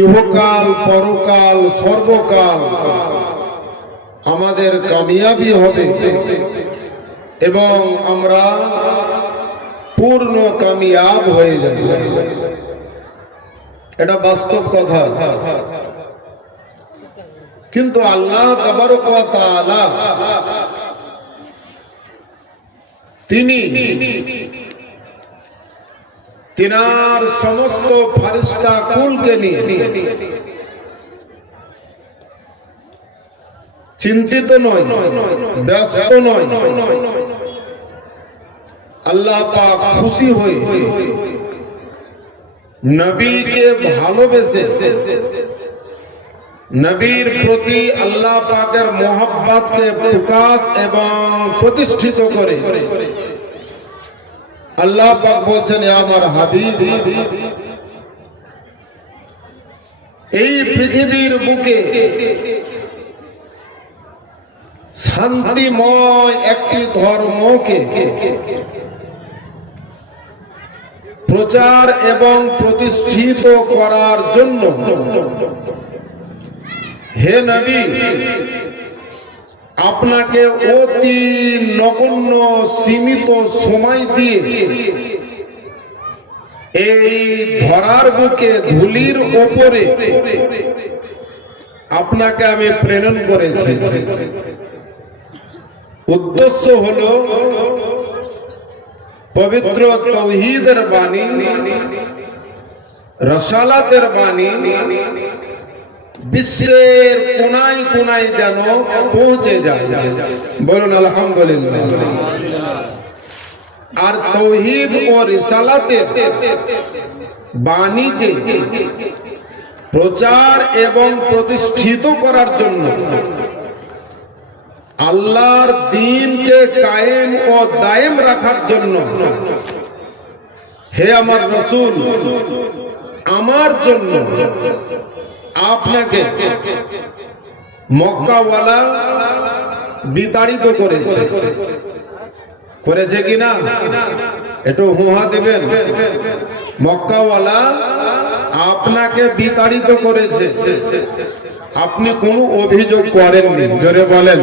ইহকাল পরকাল সর্বকাল আমাদের কামিয়াবি হবে এবং আমরা পূর্ণ কামিয়াব হয়ে যাব। এটা বাস্তব কথা। কিন্তু আল্লাহ তাবারক ওয়া তাআলা তিনি তিনার সমস্ত ফারিস্তা কুলকে নিয়ে চিন্তিত নয়, ব্যস্ত নয়, আল্লাহ পাক খুশি হয়ে নবীকে ভালোবেসে নবীর প্রতি আল্লাহ পাকের মোহাব্বতকে প্রকাশ এবং প্রতিষ্ঠিত করে আল্লাহ পাক বলছেন, আমার হাবিব এই পৃথিবীর বুকে শান্তিময় একটি ধর্মকে প্রচার এবং প্রতিষ্ঠিত করার জন্য হে নবী আপনাকে অতি নগণ্য সীমিত সময় দিয়ে এই ধরার বুকে ধুলির ওপরে আপনাকে আমি প্রেরণ করেছি। উদ্দেশ্য হলো পবিত্র তাওহীদের বাণী, রসালাতের বাণী বিশ্বের কোনায় কোনায় যেন পৌঁছে যায়। বলুন আলহামদুলিল্লাহ। আর তাওহীদ ও রিসালাতের বাণীকে প্রচার এবং প্রতিষ্ঠিত করার জন্য আল্লাহর দ্বীনকে কায়েম ও দায়েম রাখার জন্য হে আমার রাসূল আমার জন্য আপনাকে মক্কাওয়ালা বিতাড়িত করেছে। করেছে কিনা একটু হুহা দেবেন। মক্কাওয়ালা আপনাকে বিতাড়িত করেছে, আপনি কোনো অভিযোগ করেননি। জোরে বলেন।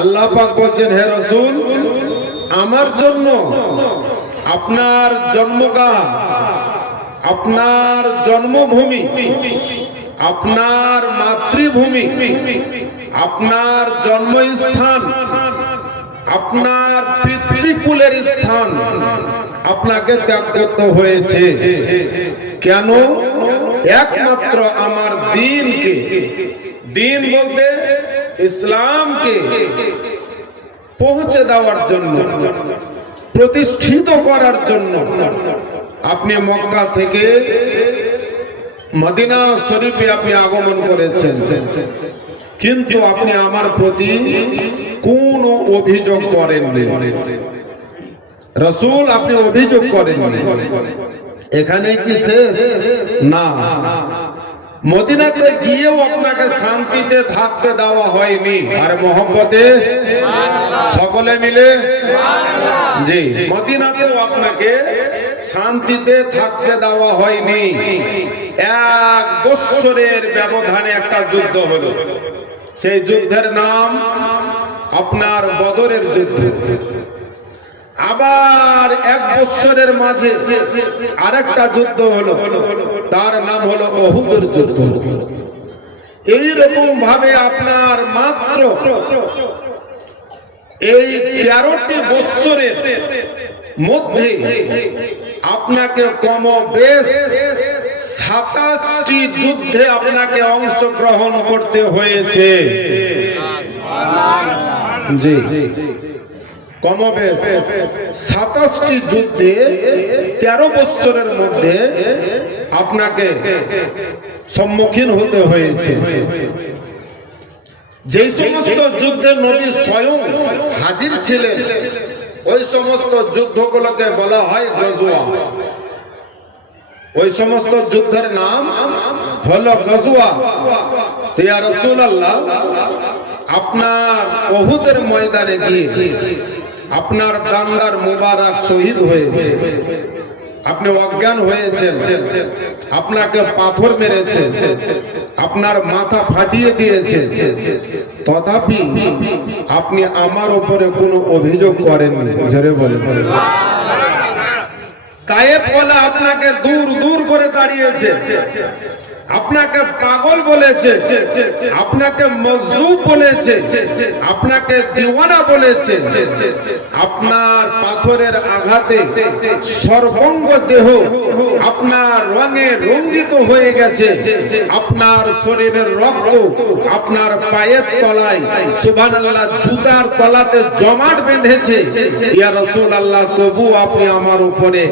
আল্লাহ পাক বলছেন, হে রাসূল আমার জন্য আপনার জন্মগাহ, আপনার জন্মভূমি, আপনার মাতৃভূমি, আপনার জন্মস্থান, আপনার পিতৃকুলের স্থান আপনাকে ত্যাগ করতে হয়েছে। কেন? একমাত্র আমার দ্বীনকে, দ্বীন বলতে ইসলামকে পৌঁছে দেওয়ার জন্য, প্রতিষ্ঠিত করার জন্য আপনি মক্কা থেকে মদিনা শরীফে আপনি আগমন করেছেন। কিন্তু আপনি আমার প্রতি কোনো অভিযোগ করেননি। রাসূল আপনি অভিযোগ করেননি। এখানে কি শেষ? না, মদিনাতে গিয়েও আপনাকে শান্তিতে থাকতে দেওয়া হয়নি। আর মোহাম্মতে সকলে মিলে জি, মদিনাতেও আপনাকে শান্তিতে থাকতে দেওয়া হয়নি। 1 বৎসরের ব্যবধানে একটা যুদ্ধ হলো। সেই যুদ্ধের নাম আপনার বদরের যুদ্ধ। আবার 1 বৎসরের মাঝে আরেকটা যুদ্ধ হলো, তার নাম হলো উহুদের যুদ্ধ। এইরকম ভাবে আপনার মাত্র এই 13টি বৎসরের মধ্যে আপনাকে কমবেশ 27টি যুদ্ধে আপনাকে অংশগ্রহণ করতে হয়েছে। জি, কমবেশ 27টি যুদ্ধে 13 বৎসরের মধ্যে আপনাকে সম্মুখীন হতে হয়েছে। যেই সমস্ত যুদ্ধে নবী স্বয়ং হাজির ছিলেন ওই সমস্ত যুদ্ধগুলোকে বলা হয় গজওয়া। ওই সমস্ত যুদ্ধের নাম হলো গজওয়া। ইয়া রাসূলুল্লাহ আপনার উহুদের ময়দানে গিয়ে আপনার দান্দার মুবারক শহীদ হয়েছে। আপনি অজ্ঞান হয়েছেন, আপনাকে পাথর মেরেছে, আপনার মাথা ফাটিয়ে দিয়েছে, তথাপি আপনি আমার উপরে কোনো অভিযোগ করেননি। জোরে বলেন। তায়েব বলে আপনাকে দূর দূর করে দাঁড়িয়েছে, আপনাকে পাগল বলেছে, আপনাকে মজজুব বলেছে, আপনাকে দিওয়ানা বলেছে। আপনার পাথরের আঘাতে সর্বঙ্গ দেহ আপনার রঙে রঞ্জিত হয়ে গেছে, আপনার শরীরের রক্ত আপনার পায়ের তলায় সুবহানাল্লাহ জুতার তলাতে জমাট বেঁধেছে। ইয়া রাসূলুল্লাহ, তবু আপনি আমার উপরে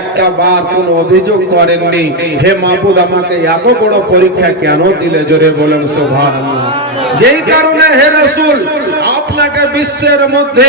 একটা বার কোনো অভিযোগ করেননি। হে মাবুদ, আমাকে এত বড় পরীক্ষা কেন দিলে? জোরে বলেন সুবহানাল্লাহ। যেই কারণে হে রাসূল, আপনাকে বিশ্বের মধ্যে,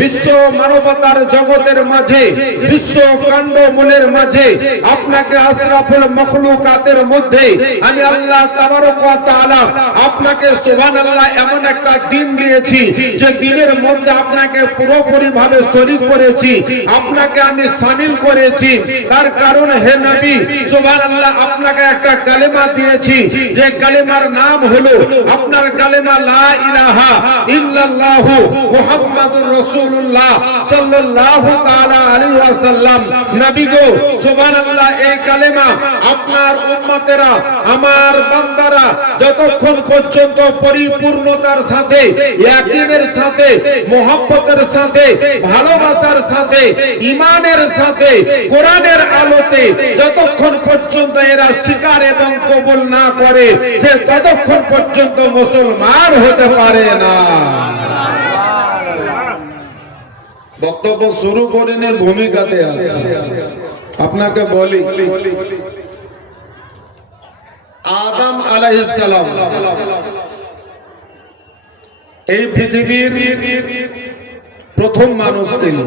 বিশ্ব মানবতার জগতের মাঝে, বিশ্ব কাণ্ডমূলের মাঝে আপনাকে আশরাফুল মখলুকাতের মধ্যে আমি আল্লাহ তাবারক ওয়া তাআলা আপনাকে সুবহানাল্লাহ এমন একটা দিন দিয়েছি যে দিনের মধ্যে আপনাকে পুরোপুরি ভাবে শরীক করেছি, আপনাকে আমি শামিল করেছি। তার কারণ হে নবী সুবহানাল্লাহ, আপনাকে একটা কালেমা দিয়েছি, যে কালেমার নাম হলো আপনার কালেমা লা ইলাহা ইল্লাল্লাহু মুহাম্মাদুর রাসূলুল্লাহ সাল্লাল্লাহু তাআলা আলাইহি ওয়াসাল্লাম। নবী গো সুবহানাল্লাহ, এই কালেমা আপনার উম্মতেরা, আমার বান্দারা যতক্ষণ পর্যন্ত পরিপূর্ণতার সাথে, ইয়াকিনের সাথে, মুহাব্বতের সাথে, ভালোবাসার সাথে, ঈমানের সাথে, কোরআনের আলোতে যতক্ষণ পর্যন্ত এরা স্বীকার এবং কবুল না করে, সে ততক্ষণ পর্যন্ত মুসলমান হতে পারে না। বক্তব্য শুরু করেন, ভূমিকাতে আছে। আপনাকে বলি, আদম আলাইহিস সালাম এই পৃথিবীর প্রথম মানুষ তিনি,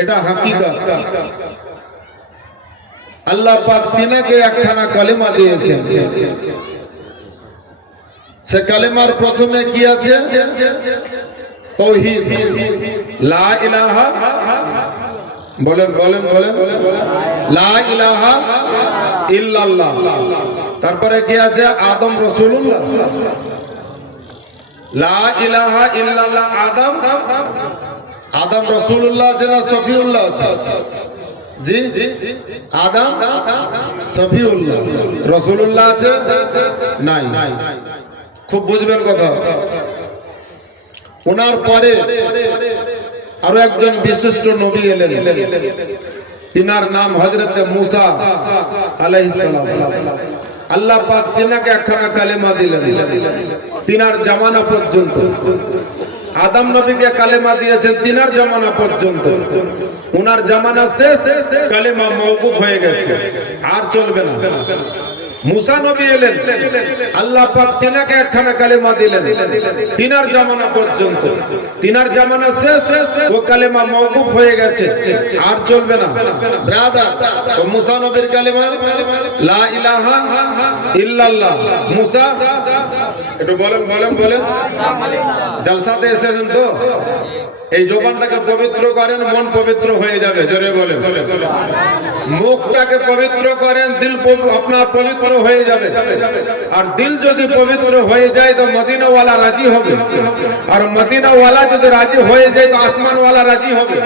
এটা হাকিকত। আল্লাহ পাক তিনাকে একখানা কালেমা দিয়েছেন। সে কালেমার প্রথমে কি আছে? তাওহীদ, লা ইলাহা, বলেন বলেন বলেন, লা ইলাহা ইল্লাল্লাহ। তারপরে কি আছে? আদম রাসূলুল্লাহ। লা ইলাহা ইল্লাল্লাহ আদম, আদম রাসূলুল্লাহ আছে না সফিউল্লাহ আছে? জি, আদম সফিউল্লাহ, রাসূলুল্লাহ আছে নাই? খুব বুঝবেন কথা। ওনার পরে আরো একজন বিশিষ্ট নবী এলেন, তিনার নাম হযরতে মুসা আলাইহিস সালাম। আল্লাহ পাক তিনাকে একখানা কালেমা দিলেন, তিনার জামানা পর্যন্ত। আদম নবীকে কালেমা দিয়েছেন তিনার জামানা পর্যন্ত। উনার জামানা শেষ, কালেমা মওকুফ হয়ে গেছে, আর চলবে না। মুসা নবী এলেন, আল্লাহ পাক তিনাকে একখানা কালেমা দিলেন তিনার জামানা পর্যন্ত। তিনার জামানা শেষ, ও কালেমা মওকুফ হয়ে গেছে, আর চলবে না। ব্রাদার, ও মুসা নবীর কালেমা লা ইলাহা ইল্লাল্লাহ। মুসা, একটু বলেন বলেন বলেন। জলসাতে এসেছেন তো, এই জবানটাকে পবিত্র করেন, মন পবিত্র হয়ে যাবে। জোরে বলেন। মুখটাকে পবিত্র করেন, দিল আপনার পবিত্র হয়ে যাবে। আর দিল যদি পবিত্র হয়ে যায় তো মদিনাওয়ালা রাজি হবে, আর মদিনাওয়ালা যদি রাজি হয়ে যায় তো আসমানওয়ালা রাজি হবে,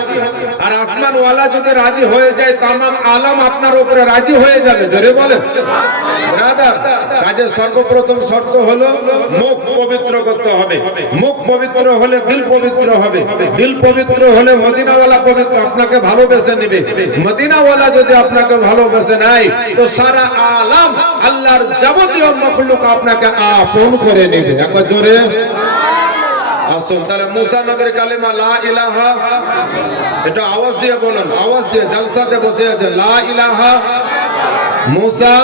আর আসমানওয়ালা যদি রাজি হয়ে যায় তামাম আলম আপনার উপরে রাজি হয়ে যাবে। জোরে বলেন। ব্রাদার, কাজে সর্বপ্রথম শর্ত হলো মুখ পবিত্র করতে হবে। মুখ পবিত্র হলে দিল পবিত্র হবে, দিল পবিত্র হলে মদিনাওয়ালা পবিত্র আপনাকে ভালোবেসে নেবে। মদিনাওয়ালা যদি আপনাকে ভালোবেসে নেয় তো সারা আলম আল্লাহর যাবতীয় মাখলুক আপনাকে আপন করে নেবে। একবার জোরে আসুন। তাহলে মুসা নবীর কালেমা লা ইলাহা, এটা আওয়াজ দিয়ে বলুন, আওয়াজ দিয়ে। জলসাতে বসে আছে লা ইলাহা মুসা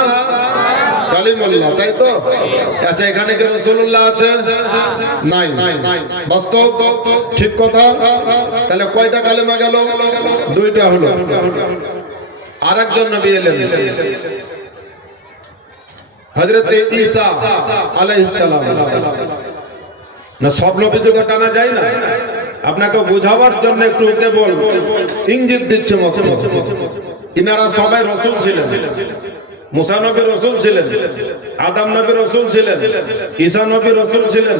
কালিমুল্লাহ, তাই তো? আচ্ছা, এখানে কি রাসূলুল্লাহ আছে? নাই। বাস্তব ঠিক কথা। তাহলে কয়টা কালেমা গেল? দুইটা হলো। আরেকজন নবী এলেন, হযরতে ঈসা আলাইহিস সালাম। না, সব নবীকে তো টানা যায় না, আপনাকে বোঝাবার জন্য একটু কেবল ইঙ্গিত দিচ্ছে মাত্র। ইনারা সবাই রসুল ছিলেন। মুসা নবী রসুল ছিলেন, আদম নবী রসুল ছিলেন, ঈসা নবী রসুল ছিলেন।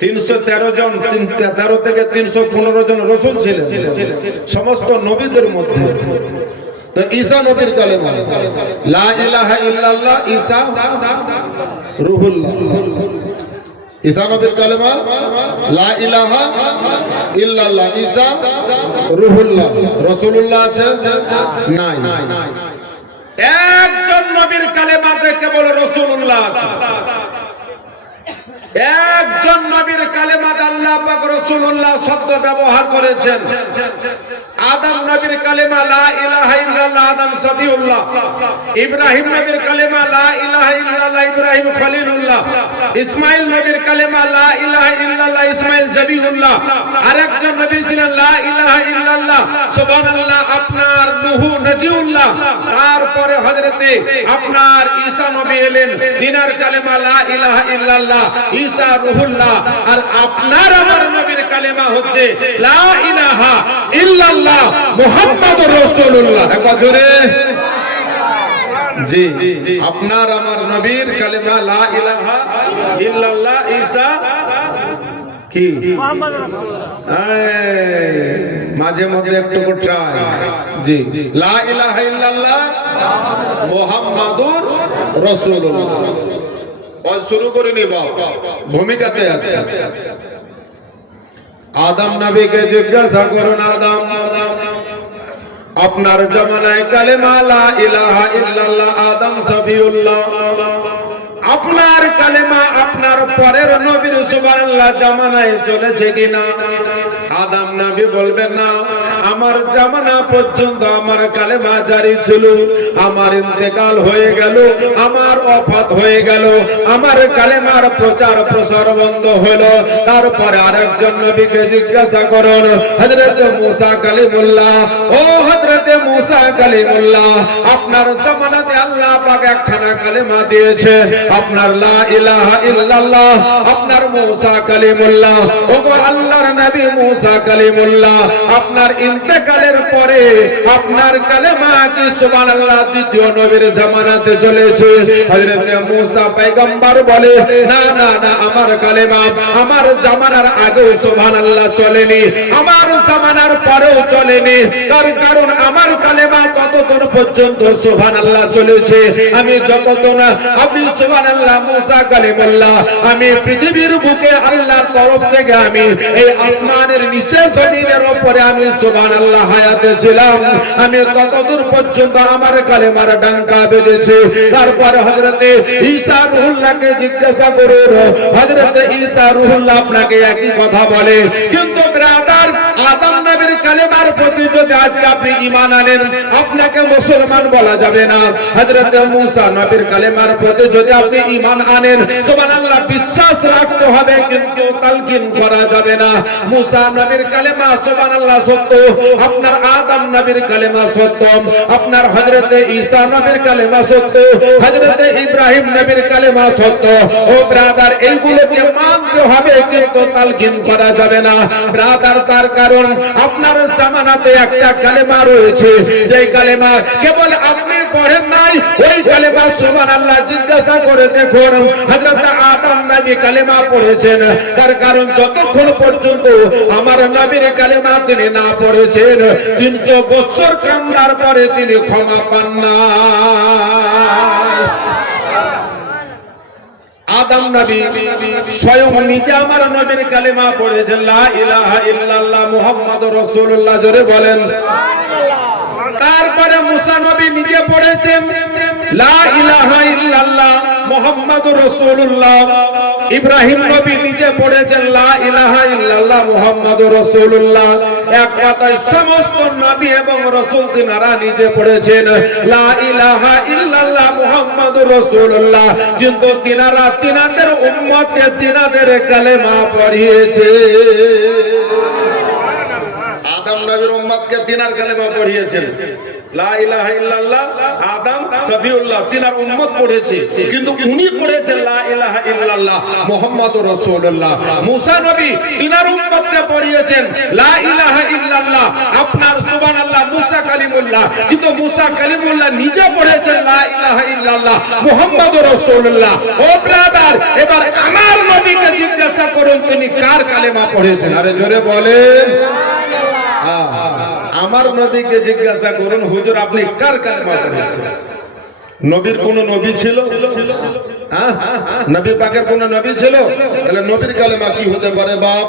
313 জন, 13 থেকে 315 জন রসুল ছিলেন সমস্ত নবীদের মধ্যে। তো ঈসা নবীর কালেমা লা ইলাহা ইল্লাল্লাহ, ঈসা রুহুল্লাহ। ঈসা নবীর কালেমা লা ইলাহা ইল্লাল্লাহ, ঈসা রুহুল্লাহ। রাসূলুল্লাহ আছে নাই। একজন নবীর কালেমাতে কেবল রাসূলুল্লাহ আছে। একজন নবীর কালেমাতে আল্লাহ পাক রাসূলুল্লাহ শব্দ ব্যবহার করেছেন। আদম নবীর কালেমা লা ইলাহা ইল্লাল্লাহ, আদম সফিউল্লাহ। ইব্রাহিম নবীর কালেমা লা ইলাহা ইল্লাল্লাহ, ইব্রাহিম খলিলুল্লাহ। ইসমাইল নবীর কালেমা লা ইলাহা ইল্লাল্লাহ, ইসমাইল জবিউল্লাহ। আরেকজন নবী ছিলেন লা ইলাহা ইল্লাল্লাহ সুবহানাল্লাহ, আপনার নূহ নজিউল্লাহ। তারপরে হযরতে আপনার ঈসা নবী এলেন, তিনার কালেমা লা ইলাহা ইল্লাল্লাহ, ঈসা রুহুল্লাহ। আর আপনার আমার নবীর কালেমা হচ্ছে লা ইলাহা ইল্লাল্লাহ মুহাম্মাদুর রাসূলুল্লাহ। একবার জোরে জি। আপনার আমার নবীর কালেমা লা ইলাহা ইল্লাল্লাহ, ঈসা কি মুহাম্মাদুর রাসূলুল্লাহ। মাঝে মধ্যে একটু ট্রাই জি। লা ইলাহা ইল্লাল্লাহ মুহাম্মাদুর রাসূলুল্লাহ। শুরু করিনি বাপ, ভূমিকাতে আছে। আদম নবীকে জিজ্ঞাসা করুন, আদম আপনার জামানায় কালেমা লা ইলাহা ইল্লাল্লাহ, আদম সফিউল্লাহ। আপনার কালেমা আপনার পরের নবীর সুবহানাল্লাহ জামানায় চলেছে কিনা? আদম নবী বলবেন না, আমার জামানা পর্যন্ত আমার কালেমা জারি ছিল। আমার ইন্তেকাল হয়ে গেল, আমার ওফাত হয়ে গেল, আমার কালেমার প্রচার প্রসার বন্ধ হলো। তারপরে আরেকজন নবীকে জিজ্ঞাসা করুন, হযরত মুসা কালিমুল্লাহ। ও হযরত মুসা কালিমুল্লাহ, আপনার জামানাতে আল্লাহ পাক একখানা কালেমা দিয়েছে, আপনার লা ইলাহা ইল্লাল্লাহ, আপনার মুসা কালিমুল্লাহ। ওগো আল্লাহর নবী মুসা কালিমুল্লাহ, আপনার ইন্তেকালের পরে আপনার কালেমা কি সুবহানাল্লাহ দ্বিতীয় নবীর জামানাতে চলেছে? হযরত মুসা পয়গম্বর বলে, না না না, আমার কালেমা আমার জামানার আগেও সুবহানাল্লাহ চলেনি, আমার জামানার পরেও চলেনি। তার কারণ আমার কালেমা ততক্ষণ পর্যন্ত সুবহানাল্লাহ চলেছে আমি যতক্ষণ না আপনি সুবহানাল্লাহ মুসা কালিমুল্লাহ, আমি পৃথিবীর বুকে আল্লাহর তরফ থেকে আমি এই আসমানের নিচে জমিনের উপরে আমি সুবহানাল্লাহ হায়াতে ছিলাম, আমি ততদূর পর্যন্ত আমার কালেমার ডাঙ্কা বেজেছে। তারপর হযরতে ঈসা রুহুল্লাহকে জিজ্ঞাসা করুন, হযরতে ঈসা রুহুল্লাহ আপনাকে একই কথা বলে। কিন্তু ব্রাদার, আদম নবীর কালেমার প্রতি যদি আজকে আপনি ঈমান আনেন, আপনাকে মুসলমান বলা যাবে না। হযরত মুসা নবীর কালেমার প্রতি যদি আপনি ঈমান আনেন, সুবহানাল্লাহ বিশ্বাস রাখতে হবে, কিন্তু তালকিন করা যাবে না। মুসা নবীর কালেমা সুবহানাল্লাহ সত্য, আপনার আদম নবীর কালেমা সত্য, আপনার হযরতে ঈসা নবীর কালেমা সত্য, হযরতে ইব্রাহিম নবীর কালেমা সত্য। ও ব্রাদার, এইগুলোকে মানতে হবে, কিন্তু তালকিন করা যাবে না ব্রাদার। তার কারণ আপনার জামানাতে একটা কালেমা রয়েছে, যে কালেমা কেবল আপনি পড়েন নাই, ওই কালেমা সুবহানাল্লাহ জিজ্ঞাসা করে দেখুন, হযরত আদম নবী কালেমা পড়েছেন। তার কারণ যতক্ষণ পর্যন্ত আমার নবীর কালেমা তিনি না পড়েছেন, 300 বছর কান্দার পরে তিনি ক্ষমা পান না। আদম নবী স্বয়ং নিজে আমার নবীর কালেমা পড়েছেন, লা ইলাহা ইল্লাল্লাহ মুহাম্মাদুর রাসূলুল্লাহ, জোরে বলেন। তারপরে মুসা নবী নিজে পড়েছেন লা ইলাহা ইল্লাল্লাহ মুহাম্মাদুর রাসূলুল্লাহ। ইব্রাহিম নবী নিজে পড়েছেন লা ইলাহা ইল্লাল্লাহ মুহাম্মাদুর রাসূলুল্লাহ। এক কথায় সমস্ত নবী এবং রাসূল তিনারা নিজে পড়েছেন লা ইলাহা ইল্লাল্লাহ মুহাম্মাদুর রাসূলুল্লাহ, কিন্তু তিনারা তিনাদের উম্মতকে তিনাদের কালেমা পড়িয়েছে। আদম নবীর উম্মতকে তিনার কালেমা পড়িয়েছেন, লা ইলাহা ইল্লাল্লাহ আদম সফিউল্লাহ তিনার উম্মত পড়েছে, কিন্তু উনি পড়েছেন লা ইলাহা ইল্লাল্লাহ মুহাম্মাদুর রাসূলুল্লাহ। মুসা নবী তিনার উম্মতকে পড়িয়েছেন লা ইলাহা ইল্লাল্লাহ আপনার সুবহানাল্লাহ মুসা কালিমুল্লাহ, কিন্তু মুসা কালিমুল্লাহ নিজে পড়েছেন লা ইলাহা ইল্লাল্লাহ মুহাম্মাদুর রাসূলুল্লাহ। ও ব্রাদার, এবার আমার নবীকে জিজ্ঞাসা করুন তিনি কার কালেমা পড়েছেন? আরে জোরে বলেন। আমার নবীকে জিজ্ঞাসা করুন হুজুর আপনি কার কালেমা পড়েছেন? নবীর কোন নবী ছিল? নবী পাকের কোন নবী ছিল? তাহলে নবীর কালেমা কি হতে পারে বাপ?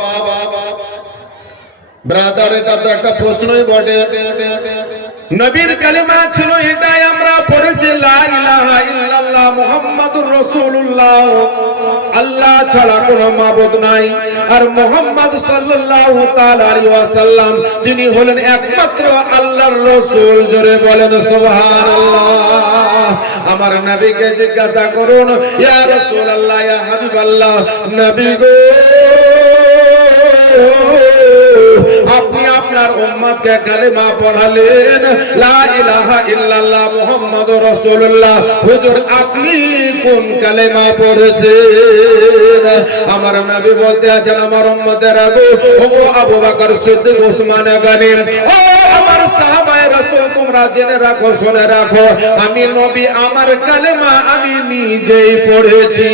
ব্রাদার এটা তো একটা প্রশ্নই বটে। নবীর কালেমা ছিল এটাই আমরা পড়েছি লা ইলাহা ইল্লাল্লাহ মুহাম্মাদুর রাসূলুল্লাহ, আল্লাহ ছাড়া কোনো মাবুদ নাই, আর মুহাম্মদ সাল্লাল্লাহু তাআলা আলাইহি ওয়াসাল্লাম তিনি হলেন একমাত্র আল্লাহর রাসূল। জোরে বলেন সুবহানাল্লাহ। আমার নবীকে জিজ্ঞাসা করুন ইয়া রাসূলুল্লাহ ইয়া হাবিবাল্লাহ, নবী গো আপনি আপনার উম্মতকে কালেমা পড়ালেন লা ইলাহা ইল্লাল্লাহ মুহাম্মাদুর রাসূলুল্লাহ, হুজুর আপনি কোন কালেমা পড়েছেন? আমার নবী বলতে আছেন আমার উম্মতেরা গো, ও আবু বকর সিদ্দিক ওসমান গনি, ও আমার সাহাবায়ে রাসূল তোমরা জেনে রাখো শুনে রাখো, আমি নবী আমার কালেমা আমি নিজেই পড়েছি।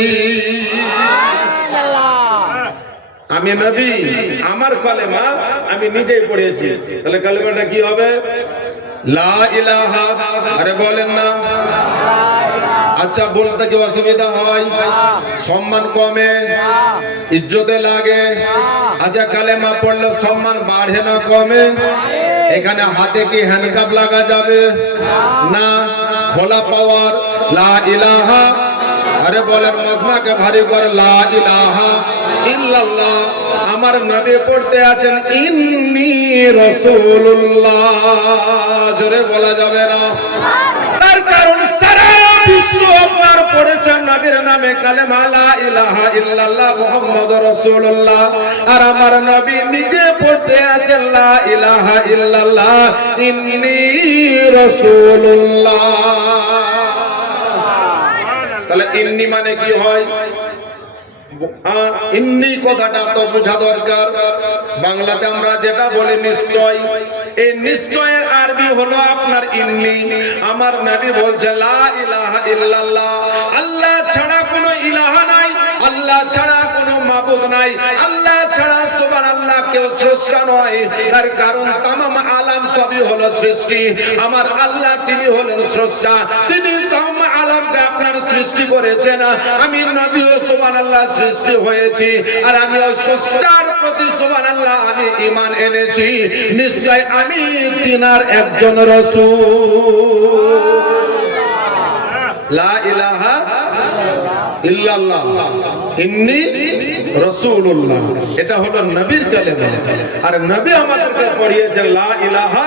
আমি নবী আমার কালেমা আমি নিজেই পড়েছি। তাহলে কালেমাটা কি হবে? লা ইলাহা। আরে বলেন না। আচ্ছা বলতে কি অসুবিধা হয়? সম্মান কমে? ইজ্জতে লাগে? আচ্ছা কালেমা পড়লে সম্মান বাড়ে না কমে? এখানে হাতে কি হ্যান্ডকাপ লাগা যাবে না? খোলা পাওয়ার লা ইলাহা। আরে বলেন মাজমাকে ভারী করে লা ইলাহা ইল্লাল্লাহ। আমার নবী পড়তে আছেন ইন্নী রাসূলুল্লাহ, জোরে বলা যাবে না। তার কারণ সারা বিশ্ব আপনার পড়েছেন নবীর নামে কালেমা লা ইলাহা ইল্লাল্লাহ মুহাম্মাদুর রাসূলুল্লাহ, আর আমার নবী নিজে পড়তে আছেন লা ইলাহা ইল্লাল্লাহ ইন্নী রাসূলুল্লাহ। তাহলে ইন্নি মানে কি হয়? ইন্নি কথাটা তো বোঝা দরকার। বাংলাতে আমরা যেটা বলি নিশ্চয়, এই নিশ্চয়ের আরবি হলো আপনার ইন্নি। আমার নবী বলছে লা ইলাহা ইল্লাল্লাহ, আল্লাহ ছাড়া কোনো ইলাহা নাই, আল্লাহ ছাড়া কোনো মাবুদ নাই, আল্লাহ ছাড়া সুবহানাল্লাহ কেউ স্রষ্টা নয়। তার কারণ তামাম আলাম সবই হলো সৃষ্টি, আমার আল্লাহ তিনি হলেন স্রষ্টা, তিনি তামাম আলামকে আপনার সৃষ্টি করেছেন। আমি নবীও সুবহানাল্লাহ সৃষ্টি হয়েছি, আর আমি ওই স্রষ্টার প্রতি সুবহানাল্লাহ আমি ঈমান এনেছি। নিশ্চয় আমি তিনার একজন রাসূল। লা ইলাহা ইল্লাল্লাহ ইন্নী রাসূলুল্লাহ, এটা হলো নবীর কালেমা। আর নবী আমাদেরকে পড়িয়েছেন লা ইলাহা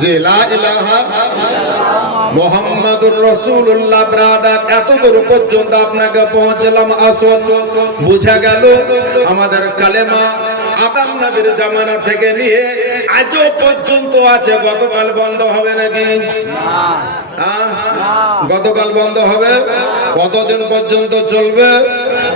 যে লা ইলাহা মুহাম্মাদুর রাসূলুল্লাহ। ব্রাদার এতদূর পর্যন্ত আপনাকে পৌঁছলাম, আসুন বুঝা গেল আমাদের কালেমা আদম নবীর জামানা থেকে নিয়ে আজও পর্যন্ত আছে। গতকাল বন্ধ হবে নাকি? গতকাল বন্ধ হবে? কতদিন পর্যন্ত চলবে?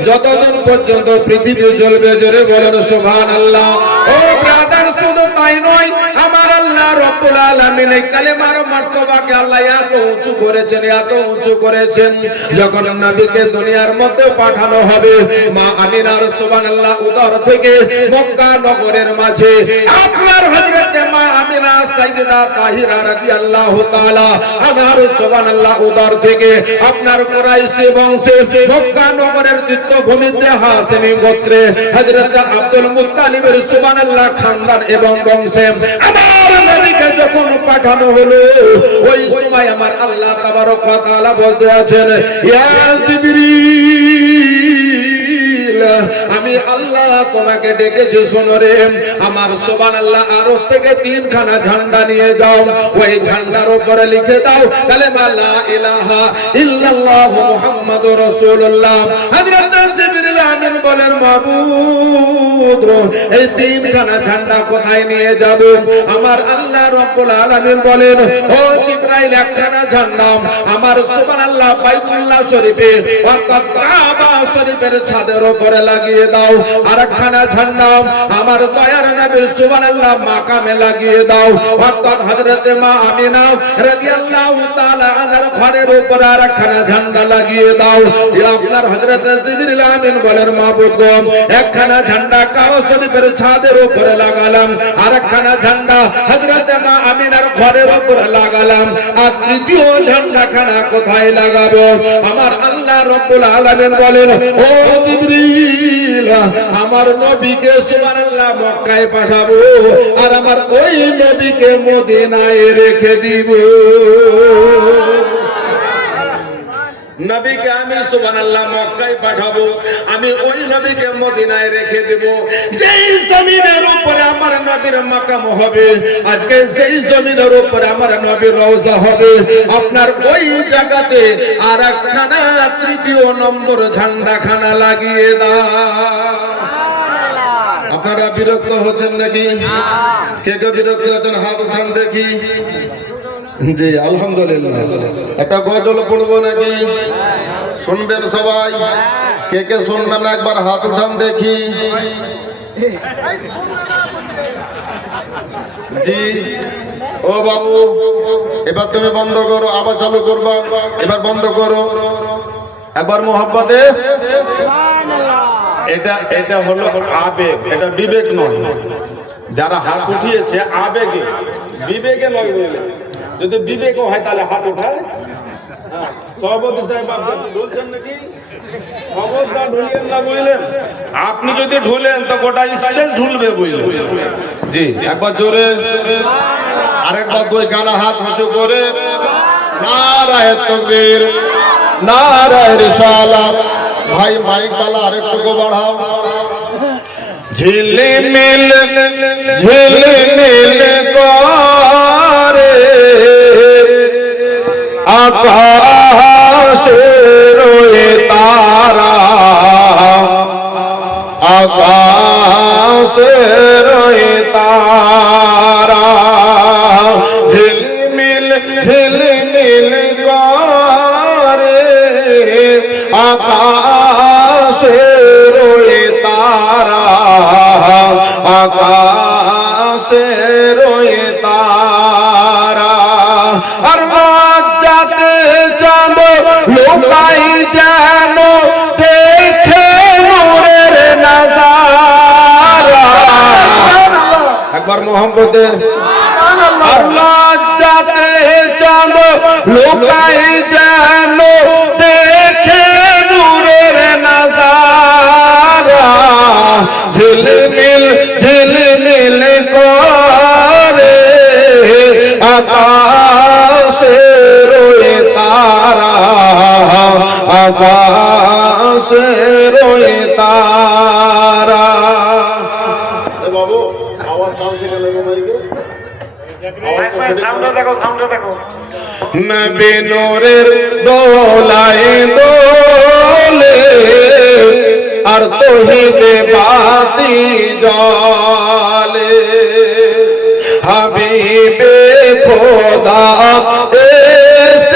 যতদিন পর্যন্ত পৃথিবী চলবে। জোরে বলেন সুবহানাল্লাহ। ও ব্রাদার শুধু তাই নয়, আমার আল্লাহ রব্বুল আলামিন এই কালেমার মর্তবাকে আল্লাহ এত উঁচু করেছেন, এত উঁচু করেছেন, যখন নবীকে দুনিয়ার মধ্যে পাঠানো হবে মা আমিনার সুবহানাল্লাহ উদর থেকে মক্কা নগরের মাঝে আপনার হযরত মা আমিনা সাইয়্যিদা তাহিরা রাদিয়াল্লাহু তাআলা আনহার সুবহানাল্লাহ উদর থেকে আপনার কুরাইশি বংশে মক্কা নগরের তীর্থভূমিতে হাসেমি গোত্রে হযরত আব্দুল মুত্তালিবের সুবহানাল্লাহ খানদান এবং বংশে আমার নবীকে যখন পাঠানো হলো, ওই সময় আমার আল্লাহ তাবারক ওয়া তাআলা বলতে আছেন ইয়া জিবরিল, আমি আল্লাহ তোমাকে ডেকেছি, শোনো রে। আমার সুবহানাল্লাহ আরশ থেকে 3খানা ঝান্ডা নিয়ে যাও, ওই ঝান্ডার উপরে লিখে দাও কালেমা লা ইলাহা ইল্লাল্লাহ মুহাম্মাদুর রাসূলুল্লাহ। হযরত জিবরিল আলামিন বলেন মাবুদ এই তিনখানা ঝান্ডা কোথায় নিয়ে যাব? আমার আল্লাহ রাব্বুল আলামিন বলেন ও জিবরাইল একখানা ঝান্ডা আমার সুবহানাল্লাহ বাইতুল্লাহ শরীফে অর্থাৎ কাবা শরীফের ছাদের উপরে লাগিয়ে দাও, আর একখানা ঝান্ডা আমার দয়ার নবী সুবহানাল্লাহ মাকামে লাগিয়ে দাও, অর্থাৎ হযরতে মা আমিনা রাদিয়াল্লাহু তাআলা আনহার ঘরের উপর আর একখানা ঝান্ডা লাগিয়ে দাও। আপনার হযরতে জিবরিল আমিন বলেন মাবুদ গো একখানা ঝান্ডা কাবা শরীফের ছাদের উপরে লাগালাম, আর একখানা ঝান্ডা হযরতে মা আমিনার ঘরের উপরে লাগালাম, আর তৃতীয় ঝান্ডাখানা কোথায় লাগাবো? আমার আল্লাহ রাব্বুল আলামিন বলেন ও জিবরিল আমার নবীকে সুবহানাল্লাহ মক্কায় পাঠাবো, আর আমার ওই নবীকে মদিনায় রেখে দিব। নবীকে আমি সুবহানাল্লাহ মক্কায় পাঠাবো, আমি ওই নবীকে মদিনায় রেখে দেব। যেই জমিনের উপরে আমার নবীর মাকাম হবে, আজকে যেই জমিনের উপরে আমার নবীর রওজা হবে, আপনার ওই জায়গাতে আর একখানা তৃতীয় নম্বর ঝান্ডাখানা লাগিয়ে দাও। আপনারা বিরক্ত হচ্ছেন নাকি? কে কে বিরক্ত হচ্ছেন হাত উঠান দেখি। জি আলহামদুলিল্লাহ। একটা গজল পড়বো নাকি? শুনবেন সবাই? কে কে শুনবেন একবার হাত উঠান দেখি। জি ও বাবু এবার তুমি বন্ধ করো, আবার চালু করবা, এবার বন্ধ করো একবার মোহাব্বতে। এটা হলো আবেগ, এটা বিবেক নয়। যারা হাত উঠিয়েছে আবেগে, বিবেকে নয়। বলে যদি বিবেকও হয় তাহলে হাত উঠায়। সভাপতি সাহেব আপনি ঢুলছেন নাকি? খবরদার ঢুলিয়েন না বুঝলেন। আপনি যদি ঢুলেন তো গোটা স্টেজ ঢুলবে বুঝলেন। জি একবার জোরে, আরেকবার দুই গানা হাত উঁচু করে নারায়ে তাকবীর নারায়ে রিসালাত। ভাই মাইক বালা আরেকটুকু বাড়াও। ঝিলমিল ঝিলমিল করে আকাশের ওই তারা, আকাশের ওই তারা ঝিলমিল ঝিলমিল করে আকাশের ওই তারা, আকাশের ওই তারা। আর লজ্জাতে যাব লোকাই যেন দেখে নূরের নজারা। একবার মোহাম্মদে। আর লজ্জাতে যাব লোকাই যেন দেখে নূরের নজারা। ঝিলমিল ঝিলমিল করে আকাশের ওই তারা, আকাশের ওই তারা। বাবু আওয়াজ কম ছিল নবী নূরের দোলায় দোলে আর তৌহিদে বাতি জলে। হাবিবে খোদা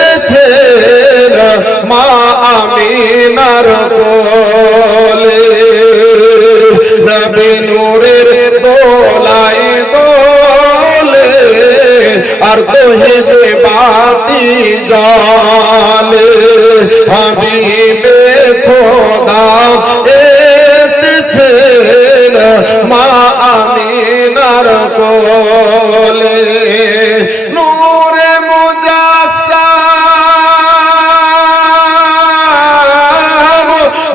এসেছেন মা আমিনার কোলে। নবী নূরের দোলায় দোলে আর তৌহিদে বাতি জলে। হাবিবে খোদা এসেছেন মা আমিনার কোলে। নূরে মুজাসসাম,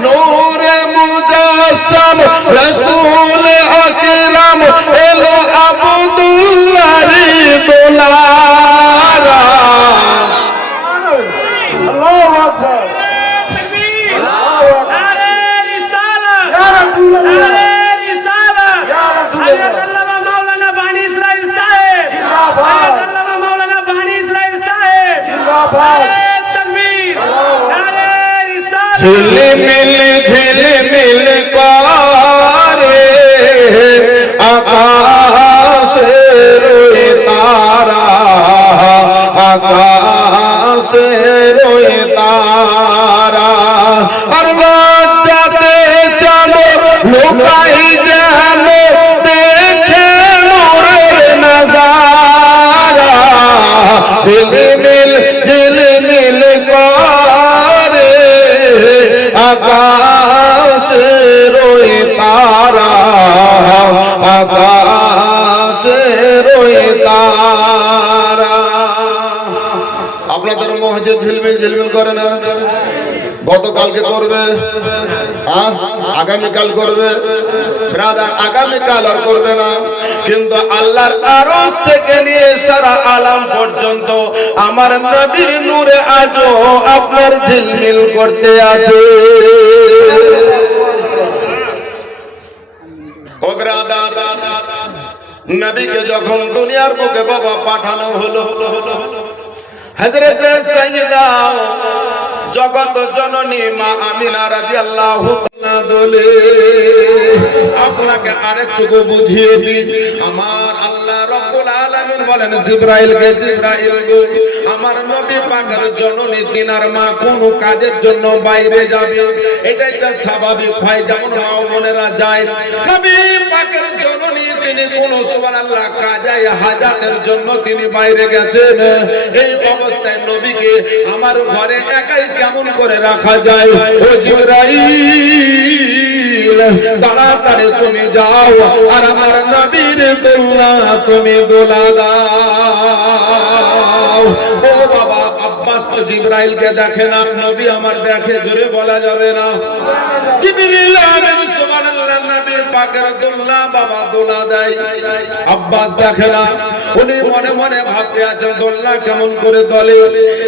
নূরে মুজাসসাম রাসূল আকরাম এলো আব্দুল্লাহর দোলারা। আল্লাহু আকবার। ঝিলমিল ঝিলমিল করে আকাশের তারা, আকাশের তারা। আর লজ্জাতে চলো লুকাই যেন দেখে নূরের নজারা। ঝিলমিল ঝিলমিল করে আকাশের তারা, আকাশের তারা। আপনাদের মসজিদ ঝিলমিল ঝিলমিল করে না? গতকালকে করবে, আগামীকাল করবে, ব্রাদার আগামীকাল আর করবে না। কিন্তু আল্লাহর আরশ থেকে নিয়ে সারা আলাম পর্যন্ত আমার নবীর নূরে আজও আপনার ঝিলমিল করতে আছে। ও ব্রাদার, নবীকে যখন দুনিয়ার বুকে বাবা পাঠানো হলো, হযরত সাইয়্যিদা জগত জননী মা আমিনা রাদিয়াল্লাহু তাআলা বলে, আপনাকে আরেকটু বুঝিয়ে দিই। আমার আল্লাহ রাব্বুল আলামিন বলেন জিবরাইলকে, জিবরাইল গো, আমার নবী পাকের জননী তিনার মা কোন কাজের জন্য বাইরে যাবে, এটা একটা স্বাভাবিক হয়, যেমন মা বোনেরা যায়। নবী পাকের জননী তিনি কোন সুবহানাল্লাহ কাজে হাজাতের জন্য তিনি বাইরে গেছেন। এই অবস্থায় নবীকে আমার ঘরে একাই কেমন করে রাখা যায়? ও জিবরাইল, তাড়াতাড়ি তুমি যাও আর আমার নবীর দোলা তুমি দোলা দাও। ও বাবা, আব্বাস তো জিবরাইলকে দেখে না, নবী আমার দেখে, জোরে বলা যাবে না। জিবরিল আমিন সুবহানাল্লাহ, নবী পাকের দোলা বাবা দোলা দেয়, আব্বাস দেখে না। উনি মনে মনে ভাবতে আছেন দোলনা কেমন করে দলে।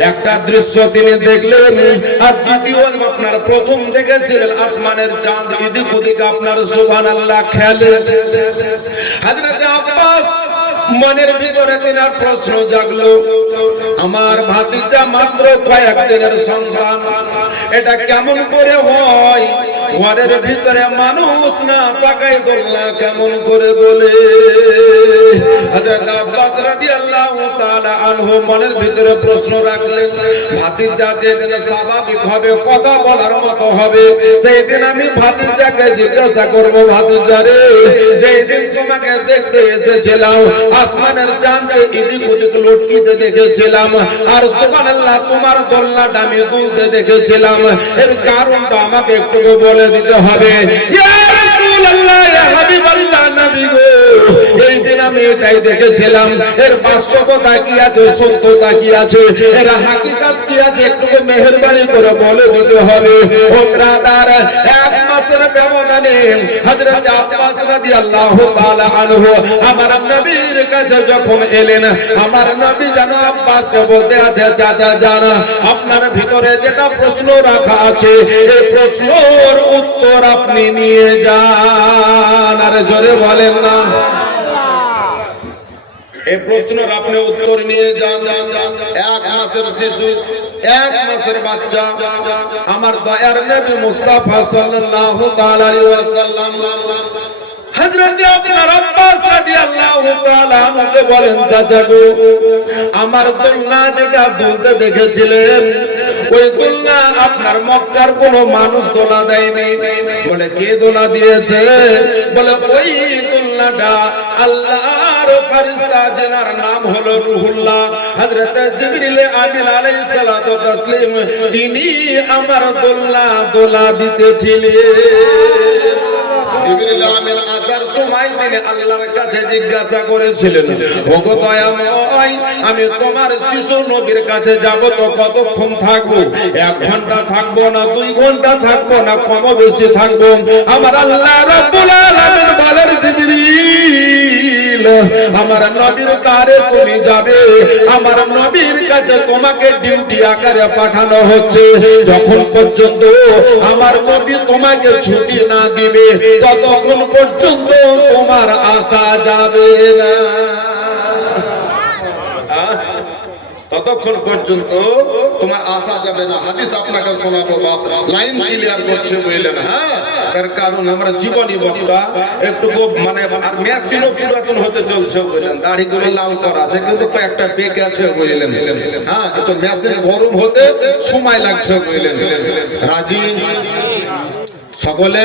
একটা দৃশ্য তিনি দেখলেন, আর দ্বিতীয় আপনার প্রথম দেখেছিলেন আসমানের চাঁদ এদিক ওদিক আপনার সুবহানাল্লাহ খেলে। হযরত আব্বাস মনের ভিতরে তিনার প্রশ্ন জাগলো, আমার ভাতিজা মাত্র কয়েকদিনের সন্তান, এটা কেমন করে হয়? ঘরের ভিতরে মানুষ না তাকায় দোলনা কেমন করে দোলে? হযরত আব্বাস রাদিয়াল্লাহু তাআলা আনহু মনের ভিতরে প্রশ্ন রাখলেন, ভাতিজা যেদিন স্বাভাবিক হবে, কথা বলার মতো হবে, সেই দিন আমি ভাতিজাকে জিজ্ঞাসা করব, ভাতিজা রে, যেই দিন তোমাকে দেখতে এসেছিলাম আসমানের চাঁদ এদিক ওদিক লটকিতে দেখেছিলাম, আর সুবহানাল্লাহ তোমার দোলনাটা আমি দুলতে দেখেছিলাম, এর কারণটা আমাকে একটু বলে দিতে হবে। ইয়া রাসূলুল্লাহ, ইয়া হাবিবাল্লাহ, নবী গো, এই দিন আমি এটাই দেখেছিলাম, এর বাস্তবতা কি আছে, সত্যতা কি আছে, এর হাকিকত কি আছে, একটু মেহেরবানি করে বলে দিতে হবে। ও ব্রাদার, এক মাসের ব্যবধানে হযরত আব্বাস রাদিয়াল্লাহু তাআলা আনহু আমার নবীর কাছে যখন এলেন, আমার নবী যেন আব্বাসকে বলতে আছে, চাচা জানা আপনার ভিতরে যেটা প্রশ্ন রাখা আছে, এই প্রশ্নের উত্তর আপনি নিয়ে যান। আর জোরে বলেন না, এই প্রশ্নের আপনি উত্তর নিয়ে যান। এক মাসের শিশু, এক মাসের বাচ্চা, আমার দয়ার নবী মুস্তাফা সাল্লাল্লাহু তাআলা আলাইহি ওয়াসাল্লাম হযরত আপনার আব্বাস রাদিয়াল্লাহু তাআলা আমাকে বলেন, চাচা গো, আমার দোলনা যেটা দুলতে দেখেছিলেন, ওই দোলনা আপনার মক্কার কোন মানুষ দোলা দেয়নি। বলে কে দোলা দিয়েছে? বলে ওই দোলনাটা আল্লাহর ফেরেশতা যার নাম হলো রূহুল্লাহ, হযরত জিবরিল আমিন আলাইহিস সালাতু ওয়াস তাসলিম, তিনি আমার দোলনা দোলা দিতেছিলেন। জিবরিল আমিন আসার সময় তিনি আল্লাহর কাছে জিজ্ঞাসা করেছিলেন, ওগো দয়াময়, আমি তোমার শিশু নবীর কাছে যাব তো কতক্ষণ থাকবো? 1 ঘন্টা থাকবো না 2 ঘন্টা থাকবো না কম বেশি থাকবো? আমার আল্লাহ রাব্বুল আলামিন বলেন, জিবরিল, আমার নবীর দ্বারে তুমি যাবে, আমার নবীর কাছে তোমাকে ডিউটি আকারে পাঠানো হচ্ছে, যখন পর্যন্ত আমার নবী তোমাকে ছুটি না দিবে ততক্ষণ পর্যন্ত তোমার আসা যাবে না। তত ততক্ষণ পর্যন্ত তোমার আসা যাবে না। হাদিস আপনাকে শোনাবো, বাপ লাইন ক্লিয়ার করছে বুঝলেন। হ্যাঁ, তার কারণ আমরা জীবনী বক্তা একটু মানে আর মেশিনও পুরাতন হতে চলছে বুঝলেন, দাড়িগুলো লাল করা আছে কিন্তু একটা পেকে আছে বুঝলেন। হ্যাঁ, একটু মেশিন গরম হতে সময় লাগছে বুঝলেন। রাজি সকলে?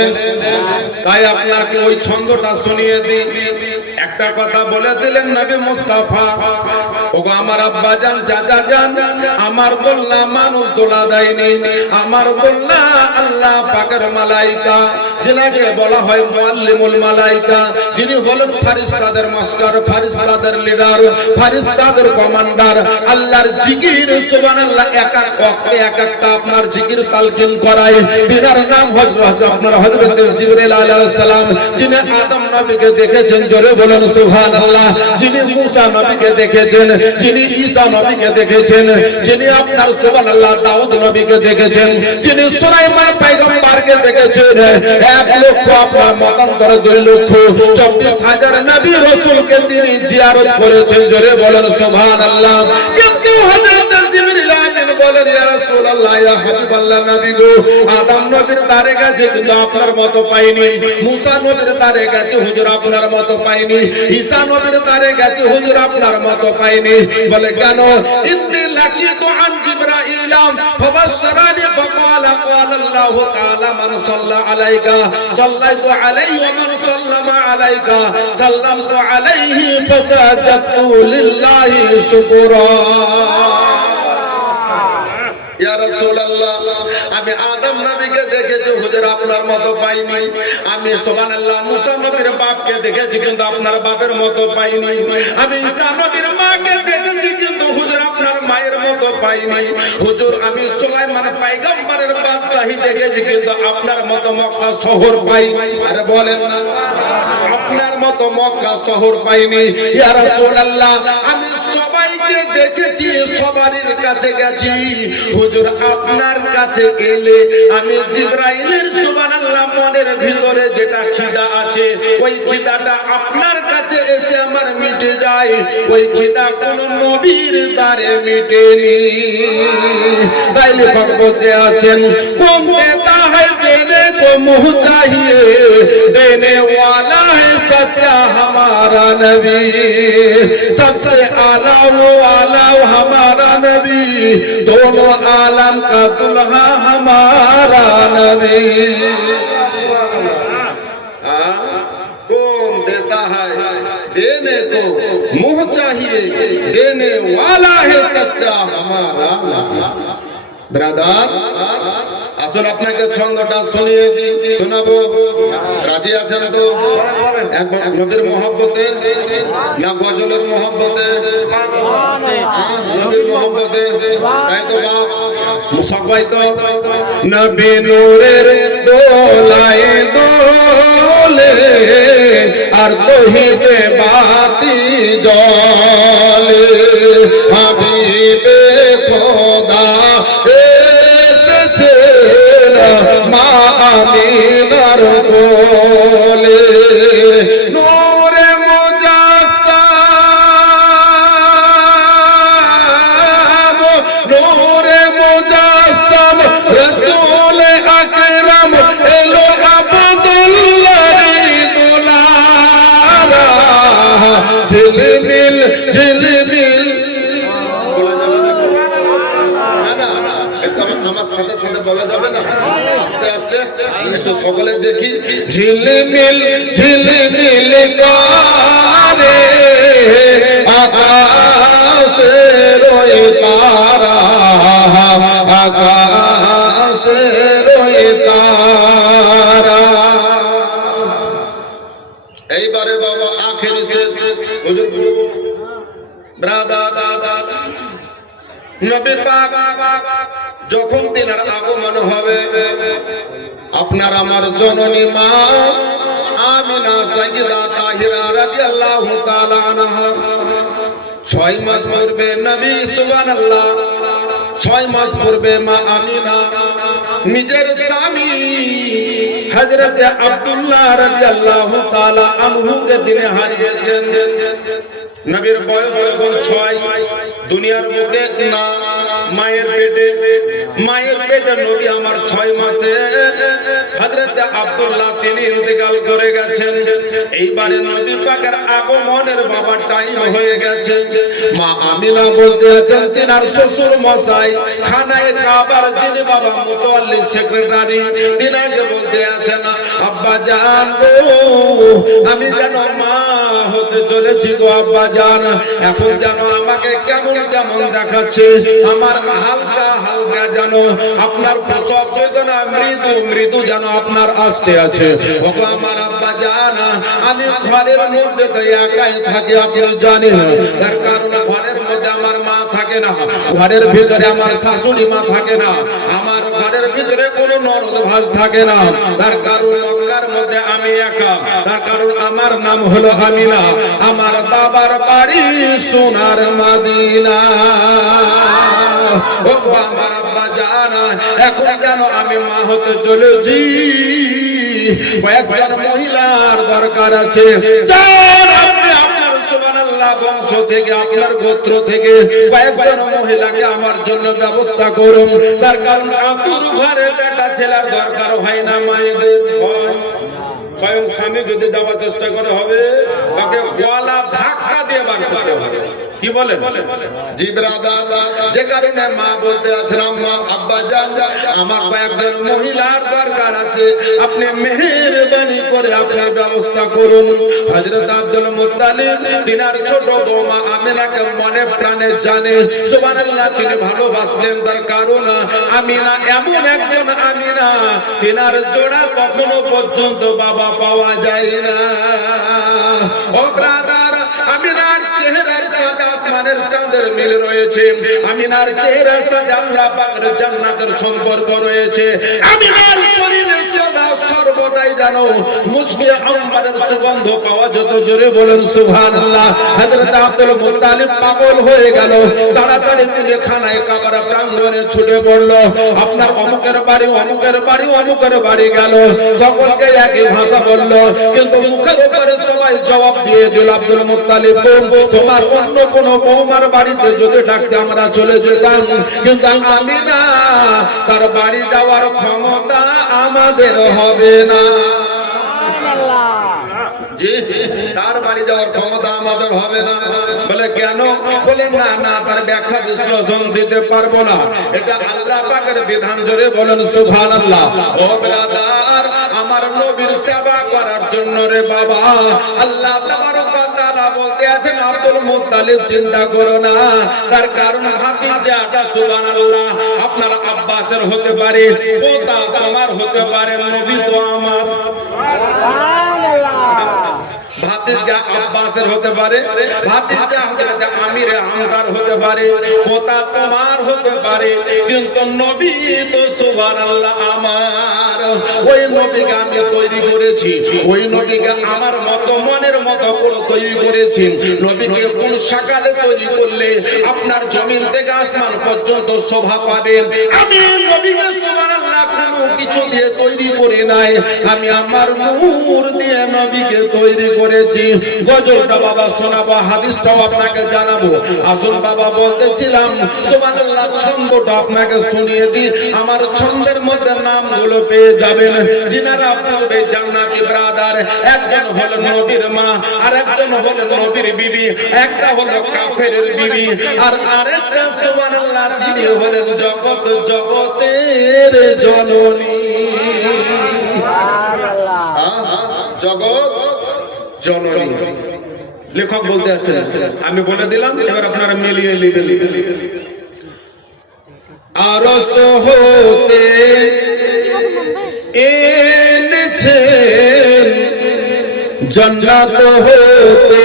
তাই আপনাকে ওই ছন্দটা শুনিয়ে দিই। একটা কথা বলে দিলেন নবী মুস্তাফা, ওগো আমার আব্বা জান চাচা জান, আমার গোল্লা মানুষ দোলা দেয়নি, আমার গোল্লা আল্লাহ পাকের মালাইকা, যিনাকে বলা হয় মুআল্লিমুল মালাইকা, যিনি হলেন ফারিস্তাদের মাস্টার, ফারিস্তাদের লিডার, ফারিস্তাদের কমান্ডার। আল্লাহর জিকির সুবহানাল্লাহ এক এক ওয়াক্তে এক একটা আপনার জিকির তালকিন করায়। তিনার নাম হযরত আপনার হযরত জিবরাইল আলাইহিস সালাম, যিনি আদম নবীকে দেখেছেন, জোরে বলেন সুবহানাল্লাহ। যিনি মুসা নবীকে দেখেছেন, যিনি ঈসা নবীকে দেখেছেন, যিনি আপনার সুবহানাল্লাহ দাউদ নবীকে দেখেছেন, যিনি সুলাইমান পয়গম্বরকে দেখেছেন। 1 লক্ষ আপনার মতান্তরে 2 লক্ষ 24,000 নবী রাসূলকে তিনি জিয়ারত করেছেন, জোরে বলেন সুবহানাল্লাহ। কিন্তু হযরত জিবরাইল আমিন বলেন, ইয়া রাসূলুল্লাহ, ইয়া হাবিবাল্লাহ, নবী গো, আদম নবীর দ্বারে গেছে কিন্তু আপনার মতো পাইনি, মুসা নবীর দ্বারে গেছে হুজুর আপনার মতো পাইনি, ঈসা নবীর দ্বারে গেছে হুজুর আপনার মতো পাইনি। বলে কেন? ইন্নী লাকিতু আন জিবরাইল ফাবাশশারানি ফাকালা ক্বালা আল্লাহু তাআলা মান সাল্লা আলাইকা সাল্লাইতু আলাইহি ওয়া মান সাল্লামা আলাইকা সাল্লামতু আলাইহি ফাসাজাদতু লিল্লাহি শুকরা। ইয়া রাসূলুল্লাহ, আমি আদম নবীকে দেখেছি হুজুর আপনার মতো পাইনি। আমি সুবহানাল্লাহ মুসা নবীর বাপকে দেখেছি কিন্তু আপনার বাপের মতো পাইনি। আমি ঈসা নবীর মাকে দেখেছি কিন্তু হুজুর আপনার মায়ের মতো পাইনি। হুজুর আমি সুলাইমান পয়গম্বরের বাদশাহী দেখেছি কিন্তু আপনার মতো মক্কা শহর পাইনি। আরে বলেন না, আপনার মতো মক্কা শহর পাইনি। ইয়া রাসূলুল্লাহ, আমি সবাইকে দেখেছি, সবারই কাছে গেছি, হুজুর আপনার কাছে এলে আমি জিবরাইলের সুবহানাল্লাহ মনের ভিতরে যেটা খিদা আছে ওই খিদাটা আপনার কাছে এসে আমার মিটে যায়। ওই খিদা কোন নবীর দ্বারে মিটেনি। তাই লেখক বলতে আছেন, কম দেতা है देने को मुँह चाहिए, देने वाला है सच्चा हमारा नबी, सबसे आला वो आला हमारा नबी, दोनों आलम का दुल्हा हमारा नबी। कौन देता है देने को मुँह चाहिए, देने वाला है सच्चा हमारा नबी। ब्रदर আসুন আপনাকে ছন্দটা শুনিয়ে দিই, শোনাবো। রাজি আছেন তো? একবার নবীর মহব্বতে না গজলের মহব্বতে? নবীর মহব্বতে। তাই তো বাপ সবাই তো নবী নূরের দোলায় দোলে আর তহিবে বাতি জলে, হাবিবে খোদা মা আমিনার কোলে, নূরে মুজাসসাম, নূরে মুজাসসাম রাসূল আকরাম এলো আব্দুল্লাহর দুলারা, ঝিলমিল ঝিলমিল। আমার সাথে সাথে বলা যাবে না, আস্তে আস্তে একটু সকলে দেখি। ঝিলমিল ঝিলমিল করে আকাশে রয়ে তারা, আকাশে রয়ে তারা। এইবারে বাবা আখের শেষ হুজুর বলবো ব্রাদার নবী পাক যখন তিনার আগমন হবে, আপনার আমার জননী মা আমিনা সাইয়্যিদা তাহিরা রাদিয়াল্লাহু তাআলা আনহা 6 মাস পূর্বে নবী সুবহানাল্লাহ 6 মাস পূর্বে মা আমিনা নিজের স্বামী হযরত আব্দুল্লাহ রাদিয়াল্লাহু তাআলা আনহুকে দিনে হারিয়েছেন। নবীর বয়স যখন 6 দুনিয়ার বুকে না মায়ের পেটে নবী আমার 6 মাসে হযরত আব্দুল্লাহ তিনি ইন্তেকাল করে গেছেন। এইবারে নবী পাকের আগমনের বাবা টাইম হয়ে গেছে। মা আমিনা বলতে আছেন তিনার শ্বশুর মশাই খানায়ে কাবার যিনি বাবা মুতাওয়াল্লি সেক্রেটারি তিনাকে বলতে আছেন আব্বা জান আমি যেন মা হতে চলেছি গো আব্বা জান, এখন যেন আমাকে কেমন কেমন দেখাচ্ছে, আমার হালকা হালকা যেন আপনার প্রসব বেদনা মৃদু মৃদু যেন আপনার আসতে আছে। ওগো আমার আব্বা জান আমি ঘরের মধ্যে তো একাই থাকি আপনি জানেন, তার কারণ ঘরের মধ্যে আমার মা থাকে না, ঘরের ভিতরে আমার শাশুড়ি মা থাকে না, আমার ঘরের ভিতরে কোনো ননদ ভাজ থাকে না, তার কারণ মক্কার মধ্যে আমি একা, তার কারণ আমার নাম হলো আমিনা, আমার বাবার বাড়ি সোনার মদিনা। ওগো আমার আব্বা জান এখন যেন আমি মা হতে চলেছি, কয়েকজন মহিলার দরকার আছে, যার আপনি আপনার সুবহানাল্লাহ বংশ থেকে আপনার গোত্র থেকে কয়েকজন মহিলাকে আমার জন্য ব্যবস্থা করুন, তার কারণ আমার ঘরে বেটা ছেলের দরকার হয় না, মায়েদের হয়। স্বয়ং স্বামী যদি যাওয়ার চেষ্টা করে হবে তাকে গলা ধাক্কা দিয়ে বার করতে হবে। কি বলেন? জি ব্রাদার, যে কারণে মা বলতে আছেন আম্মা আব্বা জান আমার কয়েকজন মহিলার দরকার আছে, আপনি মেহেরবানি করে আপনি ব্যবস্থা করুন। হযরত আব্দুল মুত্তালিব তিনার ছোট বৌমা আমিনাকে মনে প্রাণে জানে, সুবহানাল্লাহ তিনি ভালোবাসলেন, তার কারণ আমিনা এমন একজন আমিনা তিনার জোড়া কখনো পর্যন্ত বাবা পাওয়া যায় না। ও ব্রাদার, আমিনার চেহারার সাথে আসমানের চাঁদের মিল রয়েছে, আমিনার চেহারার সাথে আল্লাহ পাকের জান্নাতের সম্পর্ক রয়েছে, আমিনার শরীরে সদা সর্বদাই জানো মুশকে আম্বারের সুগন্ধ পাওয়া যেত। জোরে বলেন সুবহানাল্লাহ। হযরত আব্দুল মুত্তালিব পাগল হয়ে গেল, তাড়াতাড়ি তিনি খানায়ে কাবার প্রাঙ্গণে ছুটে পড়ল, আপনার অমুকের বাড়ি অমুকের বাড়ি অমুকের বাড়ি গেল, সকলকে একই ভাষা বলল, কিন্তু মুখের উপরে সবাই জবাব দিয়ে দিল আব্দুল মুত্তালিব তোমার অন্য কোন বৌমার বাড়িতে যদি ডাকতে আমরা চলে যেতাম, কিন্তু আমিনা তার বাড়ি যাওয়ার ক্ষমতা আমাদের হবে না। তার বাড়ি যাওয়ার ক্ষমতা আমাদের হবে না। বলে কেন? বলে না না তার ব্যাখ্যা বিশ্লেষণ দিতে পারবো না, এটা আল্লাহ পাকের বিধান। জোরে বলেন সুবহানাল্লাহ। ও ব্রাদার, আমার নবীর সেবা করার জন্য রে বাবা আল্লাহ তাবারক ওয়া তাআলা বলতে আছেন আব্দুল মুত্তালিব চিন্তা করো না, তার কারণ ভাতিজাটা সুবহানাল্লাহ আপনার আব্বাসের হতে পারে, পোতা তোমার হতে পারে, নবী তো আমার ভাতিজা আব্বাসের হতে পারে, ভাতিজা হযরত আমিরে আমরার হতে পারে, পোতা তোমার হতে পারে, কিন্তু নবী তো সুবহানাল্লাহ আমার। ওই নবীকে আমি তৈরি করেছি, ওই নবীকে আমার মতো মনের মতো করে তৈরি করেছি। নবীকে কোন সকালে তৈরি করলে আপনার জমিন থেকে আসমান পর্যন্ত শোভা পাবেন। আমি নবীকে সুবহানাল্লাহ কোনো কিছু দিয়ে তৈরি করে নাই, আমি আমার নূর দিয়ে নবীকে তৈরি করেছি। গজলটা বাবা শোনাবো, হাদিসটাও আপনাকে জানাবো। আসুন বাবা বলতেছিলাম সুবহানাল্লাহ, ছন্দটা আপনাকে শুনিয়ে দিই, আমার ছন্দের মধ্যে নামগুলো পেয়ে যাবেন যিনারা পূর্বে জান্নাতি ব্রাদার। একজন হলো নবীর মা, আর একজন হলো নবীর বিবি, একটা হলো কাফেরের বিবি, আর আরেকটা সুবহানাল্লাহ তিনি হলেন জগৎ জগতের জননী। জগৎ জননী লেখক বলতে আছেন, আমি বলে দিলাম, এবার আপনারা মিলিয়ে নেবেন। আরশ হতে এনেছেন জান্নাত হতে